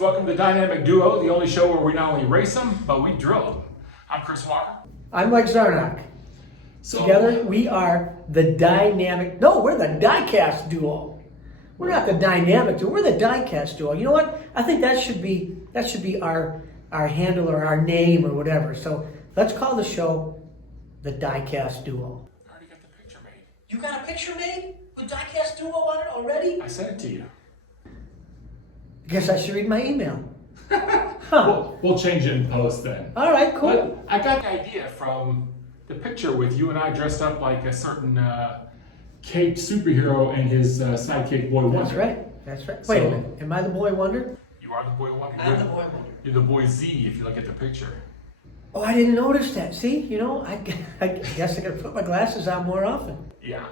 Thanks. Welcome to Dynamic Duo, the only show where we not only race them, but we drill them. I'm Chris Walker. I'm Mike Zarnock. Together we are the we're the Diecast Duo. We're not the Dynamic Duo, we're the Diecast Duo. You know what? I think that should be our handle or our name or whatever. So let's call the show the Diecast Duo. I already got the picture made. You got a picture made with Diecast Duo on it already? I sent it to you. Guess I should read my email. Huh. We'll change it in post then. All right, cool. But I got the idea from the picture with you and I dressed up like a certain caped superhero and his sidekick Boy Wonder. That's right. Wait a minute. Am I the Boy Wonder? You are the Boy Wonder. I'm the Boy Wonder. You're the Boy Z if you look at the picture. Oh, I didn't notice that. See, I guess I gotta put my glasses on more often. Yeah.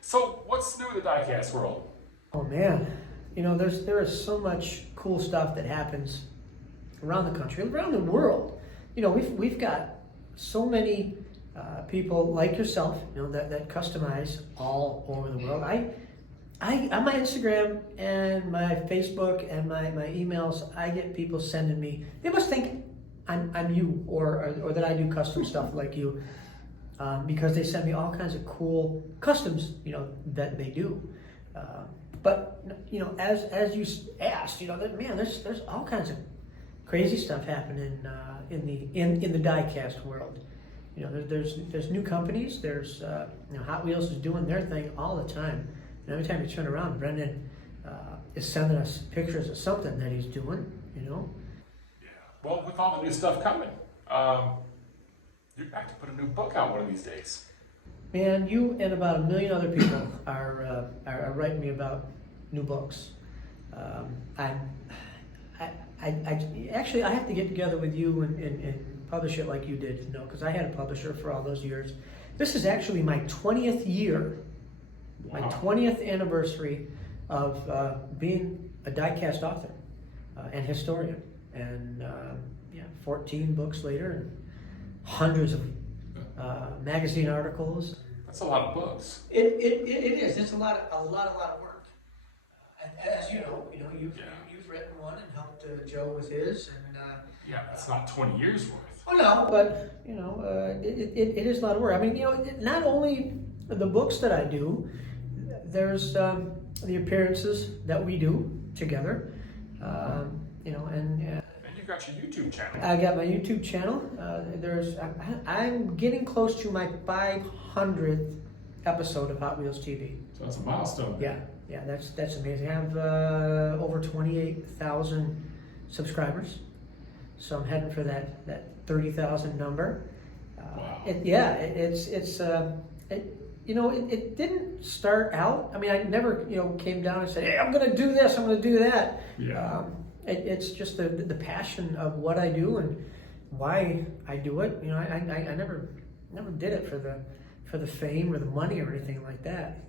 So what's new in the diecast world? Oh man, there is so much cool stuff that happens around the country, around the world. We've got so many people like yourself, that customize all over the world. I on my Instagram and my Facebook and my emails, I get people sending me. They must think I'm you or that I do custom stuff like you, because they send me all kinds of cool customs, that they do. But as you asked, there's all kinds of crazy stuff happening in the diecast world. There's new companies. There's Hot Wheels is doing their thing all the time. And every time you turn around, Brendan is sending us pictures of something that he's doing. Yeah. Well, with all the new stuff coming, you're back to put a new book out one of these days. Man, you and about 1 million other people are writing me about new books. I have to get together with you and publish it like you did, because I had a publisher for all those years. This is actually my 20th year, Wow. my 20th anniversary of being a diecast author and historian. And 14 books later, and hundreds of magazine articles. That's a lot of books. It is. It's a lot of work. As you've written one and helped Joe with his, and Yeah, that's not 20 years worth. oh no, but it is a lot of work. I mean, not only the books that I do, there's the appearances that we do together, and You got your YouTube channel. I got my YouTube channel. I'm getting close to my 500th episode of Hot Wheels TV. So that's a milestone. Yeah, that's amazing. I have over 28,000 subscribers, so I'm heading for that 30,000 number. Wow. It didn't start out. I mean, I never came down and said, hey, I'm going to do this, I'm going to do that. Yeah. It's just the passion of what I do and why I do it. I never did it for the fame or the money or anything like that.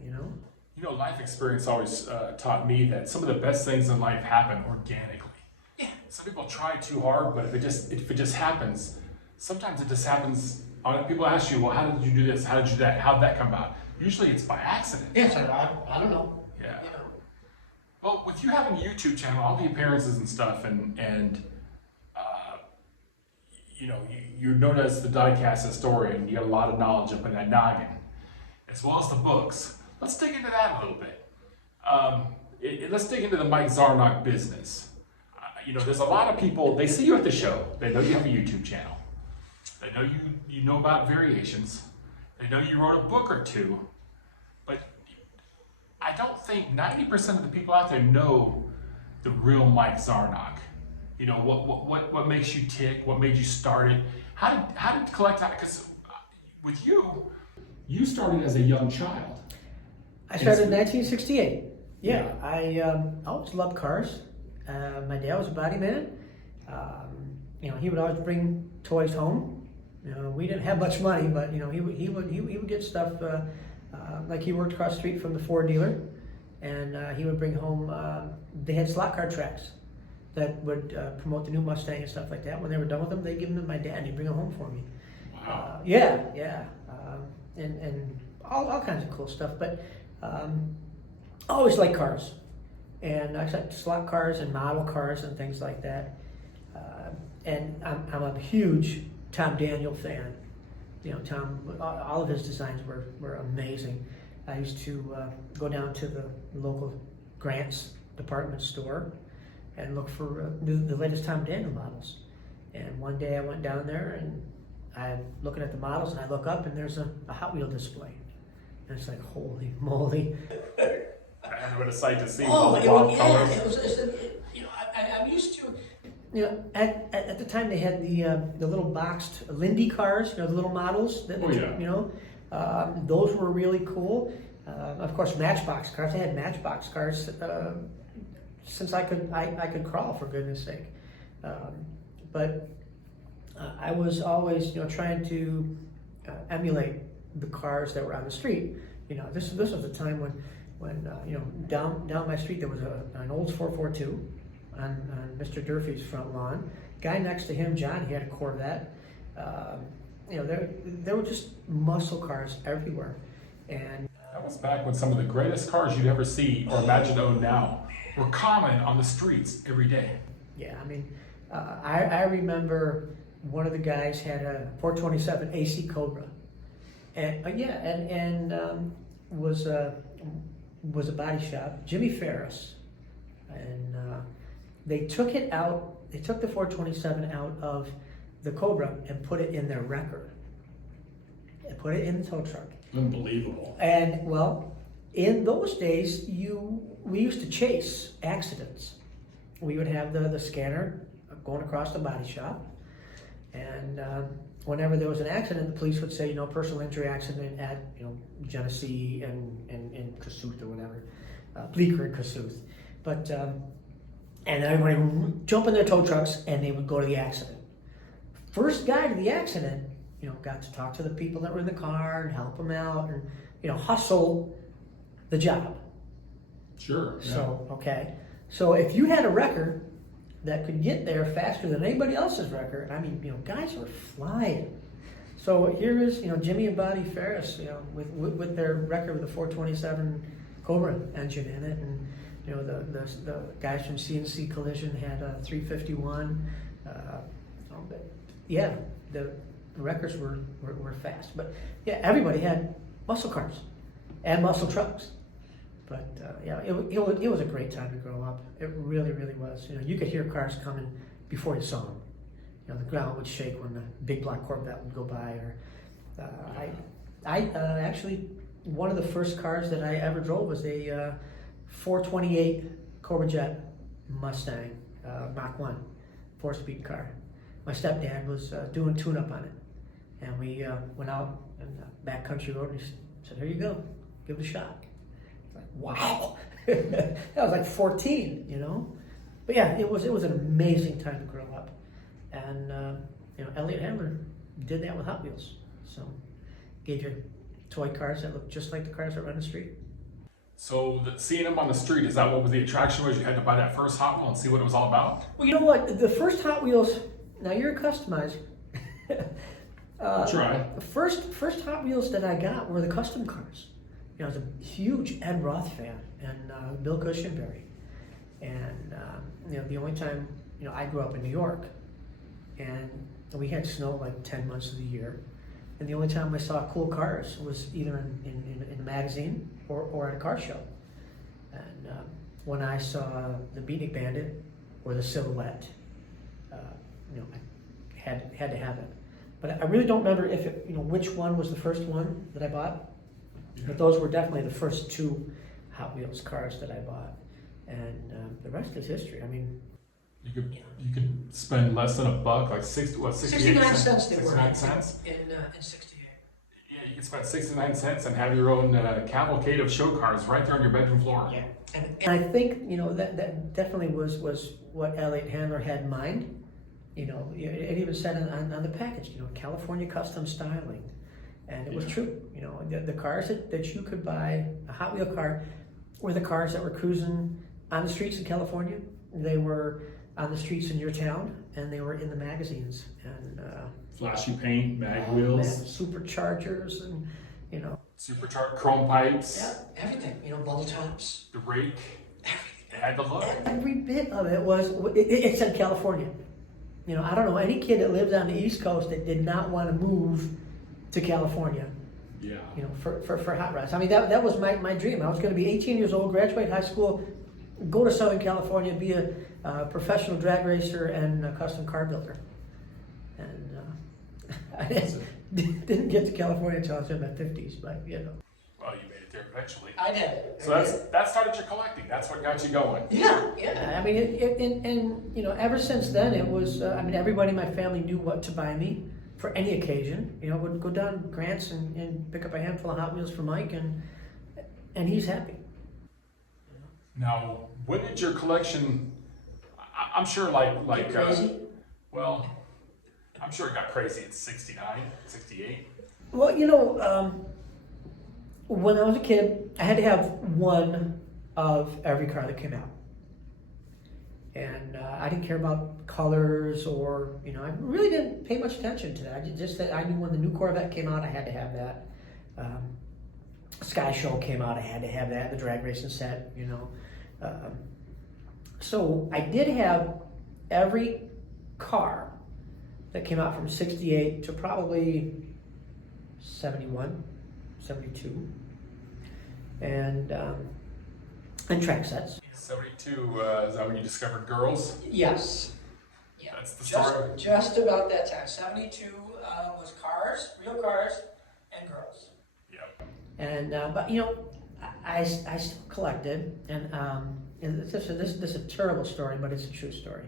Life experience always taught me that some of the best things in life happen organically. Yeah. Some people try too hard, but if it just happens, sometimes it just happens. People ask you, well, how did you do this? How did you do that? How did that come about? Usually it's by accident. Yes, I don't know. Yeah. Well, with you having a YouTube channel, all the appearances and stuff, and you're known as the diecast historian. You got a lot of knowledge up in that noggin, as well as the books. Let's dig into that a little bit. Let's dig into the Mike Zarnock business. There's a lot of people. They see you at the show. They know you have a YouTube channel. They know you know about variations. They know you wrote a book or two. But I don't think 90% of the people out there know the real Mike Zarnock. What makes you tick? What made you start it? How did collect that? Because with you started as a young child. I started in 1968. Yeah. I always loved cars. My dad was a body man. He would always bring toys home. We didn't have much money, but he would get stuff. Like he worked across the street from the Ford dealer, and he would bring home. They had slot car tracks that would promote the new Mustang and stuff like that. When they were done with them, they'd give them to my dad, and he'd bring them home for me. Wow. And all kinds of cool stuff. But I always liked cars. and I said slot cars and model cars and things like that. And I'm a huge Tom Daniel fan. You know, Tom, all of his designs were amazing. I used to go down to the local Grant's department store and look for the latest Tom Daniel models. And one day I went down there and I'm looking at the models, and I look up and there's a Hot Wheel display. And it's like, holy moly. What a sight to see. Oh, All the wild colors. You know, I'm used to, you know, at the time they had the little boxed Lindy cars, you know, the little models. That, Oh, yeah. You know, those were really cool. Of course, Matchbox cars. I had Matchbox cars since I could crawl, for goodness sake. But I was always, you know, trying to emulate the cars that were on the street. You know, this was the time when you know, down my street there was an Olds 442 on Mr. Durfee's front lawn. Guy next to him, John, he had a Corvette. You know, there were just muscle cars everywhere, and That was back when some of the greatest cars you'd ever see or imagine to own now were common on the streets every day. yeah, I mean, I remember one of the guys had a 427 AC Cobra, and was a body shop, Jimmy Ferris, and they took it out. They took the 427 out of the Cobra and put it in their wrecker, and put it in the tow truck. Unbelievable. And well, in those days, we used to chase accidents. We would have the scanner going across the body shop, and whenever there was an accident, the police would say, you know, personal injury accident at, you know, Genesee and Kossuth or whatever, Bleecker and Kossuth. But and everybody would jump in their tow trucks and they would go to the accident. First guy to the accident, you know, got to talk to the people that were in the car and help them out, and, you know, hustle the job. Sure. Yeah. So, okay. So if you had a wrecker that could get there faster than anybody else's wrecker, I mean, you know, guys were flying. So here is, you know, Jimmy and Buddy Ferris, you know, with their wrecker with the 427 Cobra engine in it, and, you know, the guys from CNC Collision had a 351. Yeah, the wreckers were fast, but yeah, everybody had muscle cars and muscle trucks. But yeah, it was a great time to grow up. It really, really was. You know, you could hear cars coming before you saw them. You know, the ground would shake when the big black Corvette would go by. Or I actually, one of the first cars that I ever drove was a 428 Cobra Jet Mustang Mach 1 4-speed car. My stepdad was doing tune-up on it, and we went out on the backcountry road, and he said, "Here you go, give it a shot." Wow, that was like 14, you know. But yeah, it was an amazing time to grow up, and you know, Elliott Handler did that with Hot Wheels. So gave you toy cars that looked just like the cars that run the street. So seeing them on the street, is that what was the attraction? Was you had to buy that first Hot Wheel and see what it was all about? Well, you know what? The first Hot Wheels. Now you're a customizer. Try. The first Hot Wheels that I got were the custom cars. You know, I was a huge Ed Roth fan and Bill Cushenberry. And you know, the only time, you know, I grew up in New York, and we had snow like 10 months of the year. And the only time I saw cool cars was either in a magazine or at a car show. And when I saw the Beatnik Bandit or the Silhouette, you know, I had to have it. But I really don't remember if it, you know, which one was the first one that I bought. Yeah. But those were definitely the first two Hot Wheels cars that I bought, and the rest is history. I mean, you could spend less than $1, like 69 cents. They were 69 cents in 68. Yeah, you could spend 69 cents and have your own cavalcade of show cars right there on your bedroom floor. Yeah, and I think, you know, that definitely was what Elliott Handler had in mind. You know, it even said on the package, you know, California custom styling. And it was true. You know, the cars that you could buy, a Hot Wheel car, were the cars that were cruising on the streets in California. They were on the streets in your town, and they were in the magazines. And flashy paint, mag wheels. Superchargers, and, you know. Supercharged chrome pipes. Yeah, everything. You know, bubble tops. The rake. had the look. Every bit of it was, it said California. You know, I don't know any kid that lived on the East Coast that did not want to move to California. Yeah. You know, for hot rods. I mean, that was my dream. I was going to be 18 years old, graduate high school, go to Southern California, be a professional drag racer and a custom car builder. And I didn't get to California until I was in my 50s, but you know. Well, you made it there eventually. I did. So that started your collecting. That's what got you going. Yeah. I mean, and you know, ever since then, it was. I mean, everybody in my family knew what to buy me for any occasion. You know, would go down to Grant's and pick up a handful of Hot Wheels for Mike, and he's happy. Now, when did your collection? I'm sure, like crazy? Well, I'm sure it got crazy in 69, 68. Well, you know, when I was a kid, I had to have one of every car that came out. And I didn't care about colors or, you know, I really didn't pay much attention to that. Just that I knew when the new Corvette came out, I had to have that. Sky Show came out, I had to have that, the drag racing set, you know. So I did have every car that came out from 68 to probably 71, 72. And track sets. 72, is that when you discovered girls? Yes. Yeah. That's the story. Just about that time. 72 was cars, real cars, and girls. Yep. And but you know, I still collected, and this is a terrible story, but it's a true story.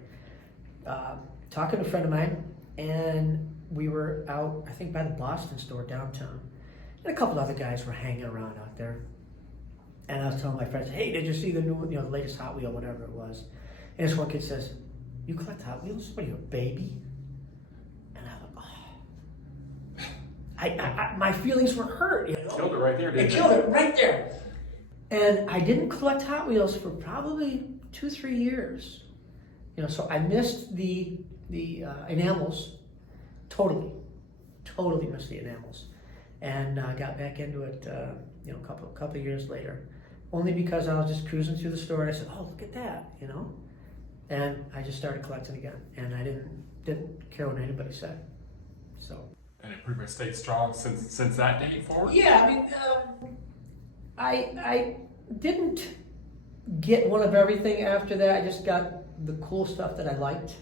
Talking to a friend of mine, and we were out, I think, by the Boston store downtown, and a couple other guys were hanging around out there. And I was telling my friends, hey, did you see the new, you know, the latest Hot Wheel, whatever it was? And this one kid says, you collect Hot Wheels? What are you, a baby? And I thought, oh. My feelings were hurt, you know? Killed it right there, didn't it? It killed it right there. And I didn't collect Hot Wheels for probably 2-3 years. You know, so I missed the enamels totally missed the enamels. And I got back into it, you know, a couple of years later. Only because I was just cruising through the store and I said, oh, look at that, you know? And I just started collecting again. And I didn't care what anybody said, so. And it pretty much stayed strong since that date forward? Yeah, I mean, I didn't get one of everything after that. I just got the cool stuff that I liked,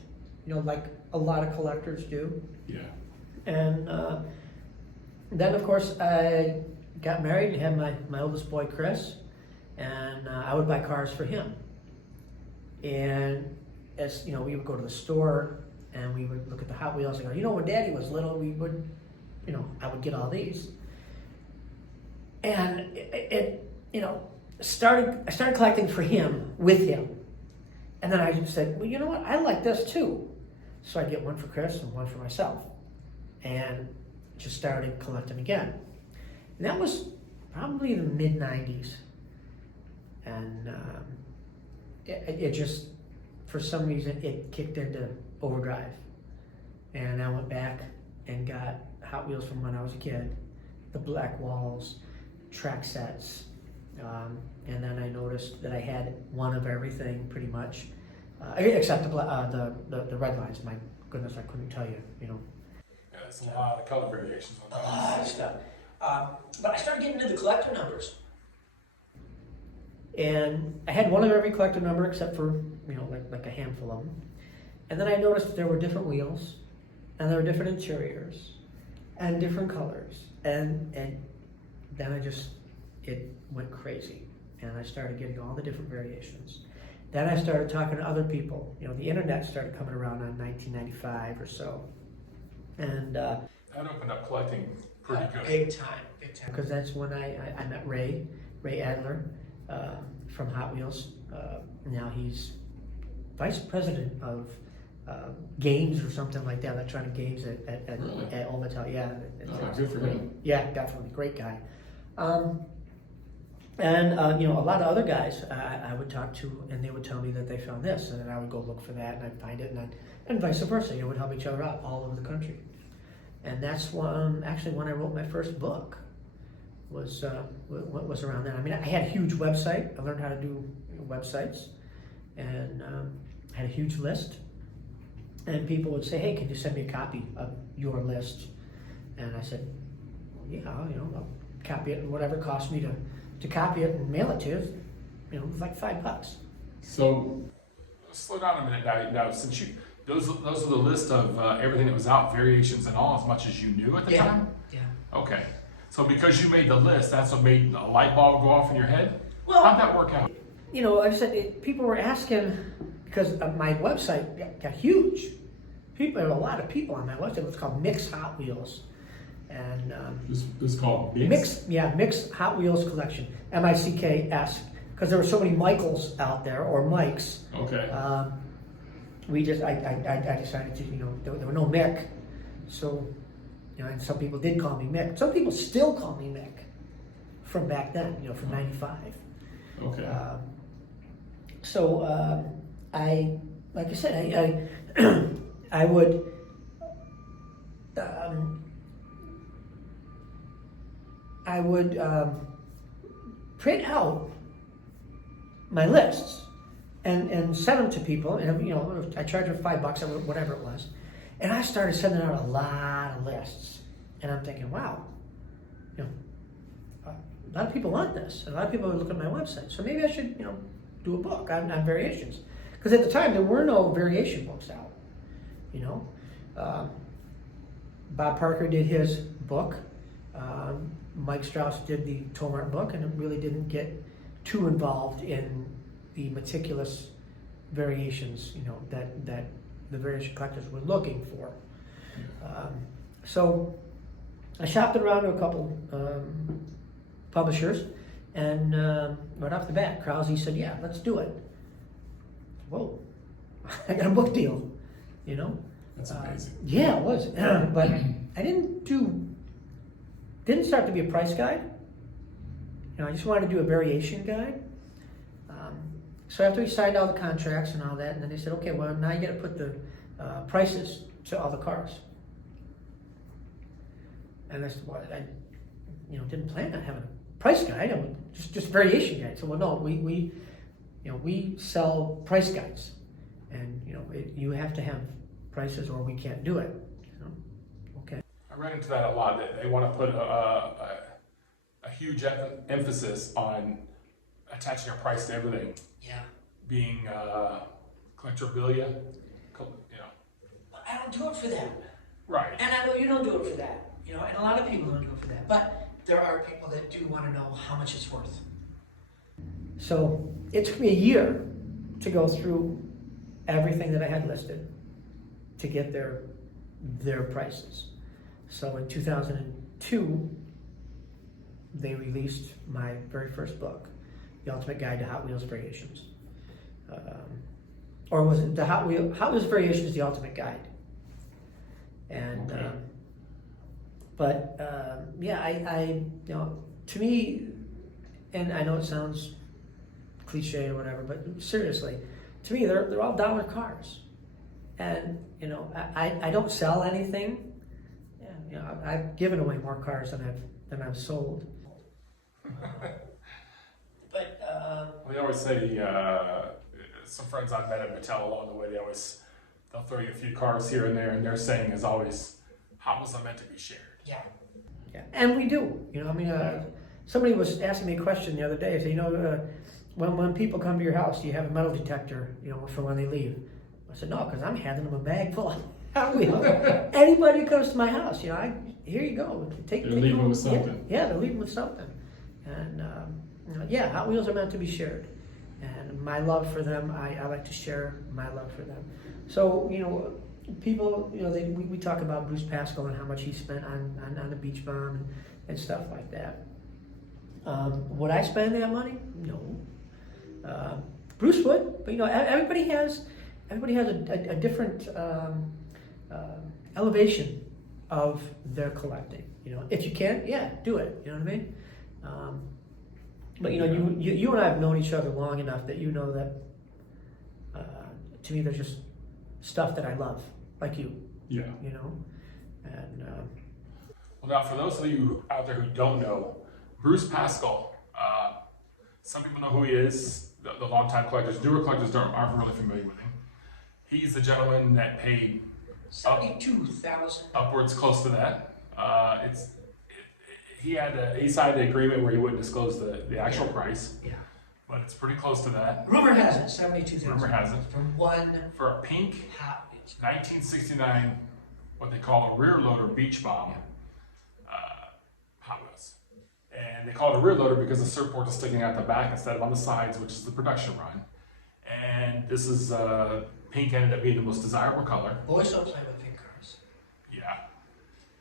you know, like a lot of collectors do. Yeah. And then, of course, I got married and had my oldest boy, Chris, and I would buy cars for him. And as you know, we would go to the store and we would look at the Hot Wheels and go, you know, when Daddy was little, we would, you know, I would get all these. And it you know, I started collecting for him, with him. And then I just said, well, you know what, I like this too. So I'd get one for Chris and one for myself. And just started collecting again. And that was probably the mid-90s. And it just, for some reason, it kicked into overdrive. And I went back and got Hot Wheels from when I was a kid. The black walls, track sets. And then I noticed that I had one of everything pretty much, except the red lines. My goodness, I couldn't tell you, you know. Yeah, there's a lot of color variations on A that. lot of stuff. But I started getting into the collector numbers. And I had one of every collector number except for, you know, like a handful of them. And then I noticed there were different wheels, and there were different interiors, and different colors. And then it went crazy. And I started getting all the different variations. Then I started talking to other people. You know, the internet started coming around in 1995 or so. And That opened up collecting pretty good. Big time. Because that's when I met Ray Adler from Hot Wheels. Now he's vice president of games or something like that, electronic games at Omatel. Yeah, Good for him. Yeah, definitely, great guy. And you know, a lot of other guys I would talk to, and they would tell me that they found this, and then I would go look for that, and I'd find it, and vice versa. You know, we'd help each other out all over the country. And that's actually when I wrote my first book. Was around that. I mean, I had a huge website. I learned how to do websites, and had a huge list. And people would say, "Hey, can you send me a copy of your list?" And I said, "Yeah, I'll copy it, and whatever it costs me to copy it and mail it to you, it's like $5." So, slow down a minute now. Since those are the list of everything that was out, variations and all, as much as you knew at the time? Yeah. Okay. So because you made the list, that's what made a light bulb go off in your head? Well, how'd that work out? I said, people were asking, because my website got huge. There were a lot of people on my website. It was called Mix Hot Wheels. And This is called Mix Hot Wheels Collection, MICKS, because there were so many Michaels out there, or Mikes. Okay. I decided to, there were no Mick, so, and some people did call me Mick. Some people still call me Mick from back then, from '95. Okay. Like I said, I would. I would print out my lists and send them to people, and I charged them $5 or whatever it was, and I started sending out a lot of lists, and I'm thinking, wow, a lot of people want this, and a lot of people look at my website, so maybe I should do a book on variations, because at the time there were no variation books out, Bob Parker did his book. Mike Strauss did the Tomart book, and it really didn't get too involved in the meticulous variations, that the variation collectors were looking for. So I shopped it around to a couple publishers, and right off the bat, Krause said, "Yeah, let's do it." Whoa, I got a book deal, That's amazing. Yeah, it was, but I didn't start to be a price guide. I just wanted to do a variation guide. So after we signed all the contracts and all that, and then they said, "Okay, well, now you got to put the prices to all the cars." And I said, "Well, I didn't plan on having a price guide. I mean, just variation guide." So, well, no, we sell price guides, and you have to have prices or we can't do it. Okay. I ran into that a lot. They want to put a huge emphasis on attaching a price to everything. Yeah. Being collectorabilia, But I don't do it for that. Right. And I know you don't do it for that. And a lot of people don't do it for that. But there are people that do want to know how much it's worth. So it took me a year to go through everything that I had listed to get their prices. So in 2002, they released my very first book, The Ultimate Guide to Hot Wheels Variations. Or was it the Hot Wheels Variations, The Ultimate Guide? And, okay. I to me, and I know it sounds cliche or whatever, but seriously, to me, they're all dollar cars. And, I don't sell anything. I've given away more cars than I've sold. But We always say some friends I've met at Mattel along the way, they'll throw you a few cars here and there, and their saying is always, "Hot Wheels are meant to be shared." Yeah, and we do. Somebody was asking me a question the other day. Said, when people come to your house, do you have a metal detector, for when they leave? I said, no, because I'm handing them a bag full of Hot Wheels. Anybody who comes to my house, here you go. Take leave them with something. Yeah, they're leaving with something. And Hot Wheels are meant to be shared. And my love for them, I like to share my love for them. So, people, we talk about Bruce Pascal and how much he spent on the Beach Bomb and stuff like that. Would I spend that money? No. Bruce would, but everybody has a different elevation of their collecting. If you can, do it. You know what I mean? But you and I have known each other long enough that that to me there's just stuff that I love, like you. Yeah. And well, now for those of you out there who don't know, Bruce Pascal, some people know who he is. the longtime collectors, newer collectors aren't really familiar with him. He's the gentleman that paid $72,000. upwards close to that. He signed an agreement where he wouldn't disclose the actual price, Yeah. but it's pretty close to that. Rumor has it, 72,000. Rumor has it. From one For a pink Hot Wheels. 1969, what they call a rear loader beach bomb, Hot Wheels. And they call it a rear loader because the surfboard is sticking out the back instead of on the sides, which is the production run. And this is, pink ended up being the most desirable color. Boys don't play with pink cars. Yeah.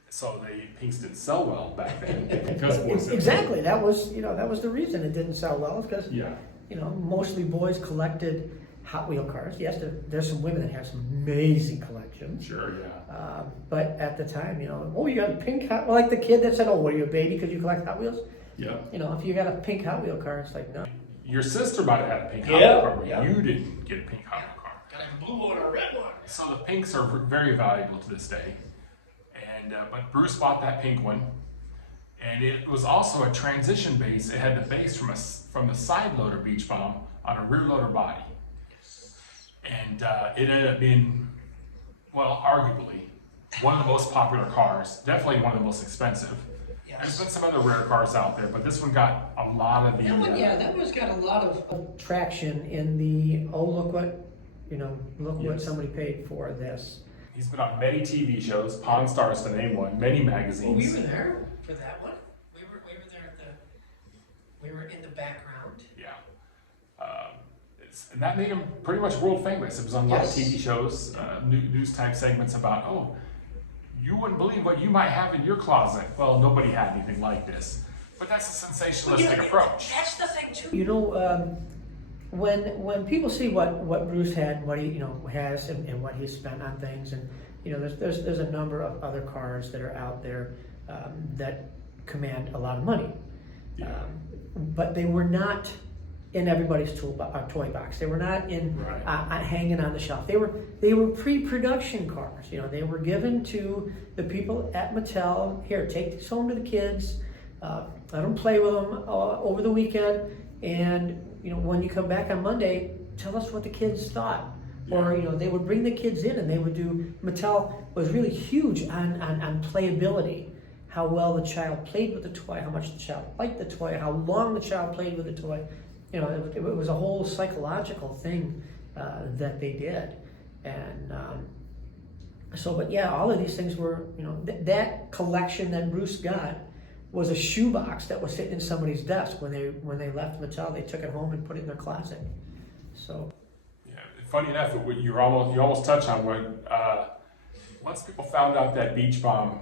So pinks didn't sell well back then because boys didn't. Exactly. That was the reason it didn't sell well, because Yeah. mostly boys collected Hot Wheel cars. Yes, there's some women that have some amazing collections. Sure, yeah. But at the time, oh, you got a pink Hot, well, like the kid that said, oh, what are you, a baby because you collect Hot Wheels? Yeah. If you got a pink Hot Wheel car, it's like, no. Your sister might have had a pink Hot Yeah, Wheel car, but yeah. you didn't get a pink Hot Wheel car. Got a blue one or a red one. So the pinks are very valuable to this day. And but Bruce bought that pink one, and it was also a transition base. It had the base from the side loader beach bomb on a rear loader body, and it ended up being, well, arguably one of the most popular cars. Definitely one of the most expensive. Yes. There's been some other rare cars out there, but this one got a lot of the. That one's got a lot of. Traction in the, oh, look what Yes. somebody paid for this. He's been on many TV shows, Pawn Stars to name one, many Well, magazines. we were there for that one. We were there we were in the background. Yeah. And that made him pretty much world famous. It was on a lot of Yes. TV shows, news type segments about, oh, you wouldn't believe what you might have in your closet. Well, nobody had anything like this. But that's a sensationalistic approach. That's the thing too. When people see what Bruce had, what he has, and what he spent on things, and there's a number of other cars that are out there that command a lot of money, Yeah. but they were not in everybody's toy box. They were not in Right. hanging on the shelf. They were pre-production cars. They were given to the people at Mattel. Here, take these home to the kids. Let them play with them over the weekend, and when you come back on Monday, tell us what the kids thought. Or they would bring the kids in, and they would do. Mattel was really huge on playability, how well the child played with the toy, how much the child liked the toy, how long the child played with the toy. It was a whole psychological thing that they did, and but yeah, all of these things were that collection that Bruce got was a shoebox that was sitting in somebody's desk when they left Mattel. They took it home and put it in their closet. So Yeah. Funny enough, you almost touched on what once people found out that beach bomb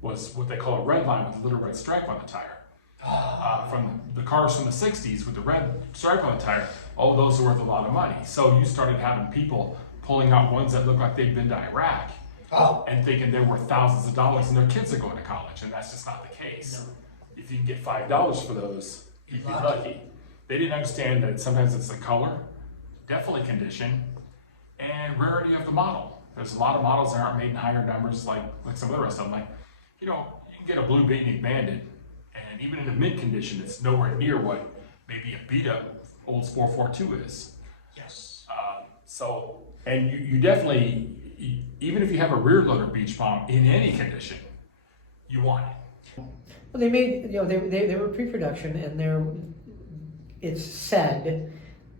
was what they call a red line with a little red stripe on the tire. From the cars from the 60s with the red stripe on the tire, all those are worth a lot of money. So you started having people pulling out ones that looked like they'd been to Iraq and thinking they're worth thousands of dollars and their kids are going to college, and that's just not the case. No. If you can get $5 for those, you'd be lucky. They didn't understand that sometimes it's the color, definitely condition, and rarity of the model. There's a lot of models that aren't made in higher numbers like some of the rest of them. Like, you can get a blue Beatnik Bandit, and even in a mint condition, it's nowhere near what maybe a beat up old Sport 42 is. Yes. And you definitely, even if you have a rear loader beach bomb in any condition, you want it. well, they made they were pre-production, and it's said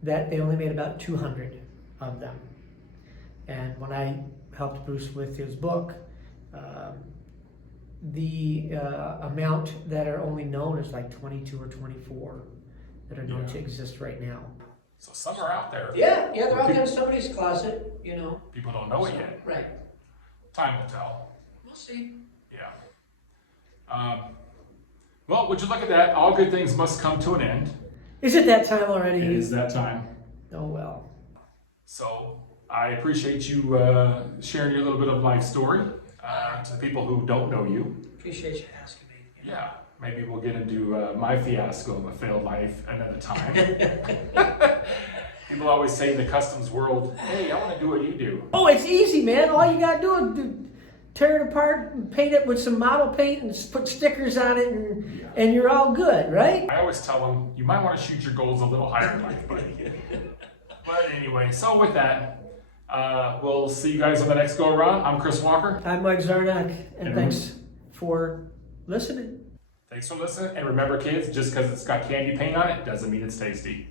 that they only made about 200 of them. And when I helped Bruce with his book, the amount that are only known is like 22 or 24 that are known to exist right now. So some are out there. Yeah, they're out there in somebody's closet, People don't know it yet. Right. Time will tell. We'll see. Yeah. Well, would you look at that? All good things must come to an end. Is it that time already? It is that time. Oh well. So I appreciate you sharing your little bit of life story to the people who don't know you. Appreciate you asking me. Yeah, maybe we'll get into my fiasco of a failed life another time. People always say in the customs world, hey, I want to do what you do. Oh, it's easy, man. All you gotta do is tear it apart and paint it with some model paint and put stickers on it, and you're all good, right? I always tell them, you might want to shoot your goals a little higher, Mike. But anyway, so with that, we'll see you guys on the next go around. I'm Chris Walker. I'm Mike Zarnock, and thanks for listening. Thanks for listening. And remember, kids, just because it's got candy paint on it doesn't mean it's tasty.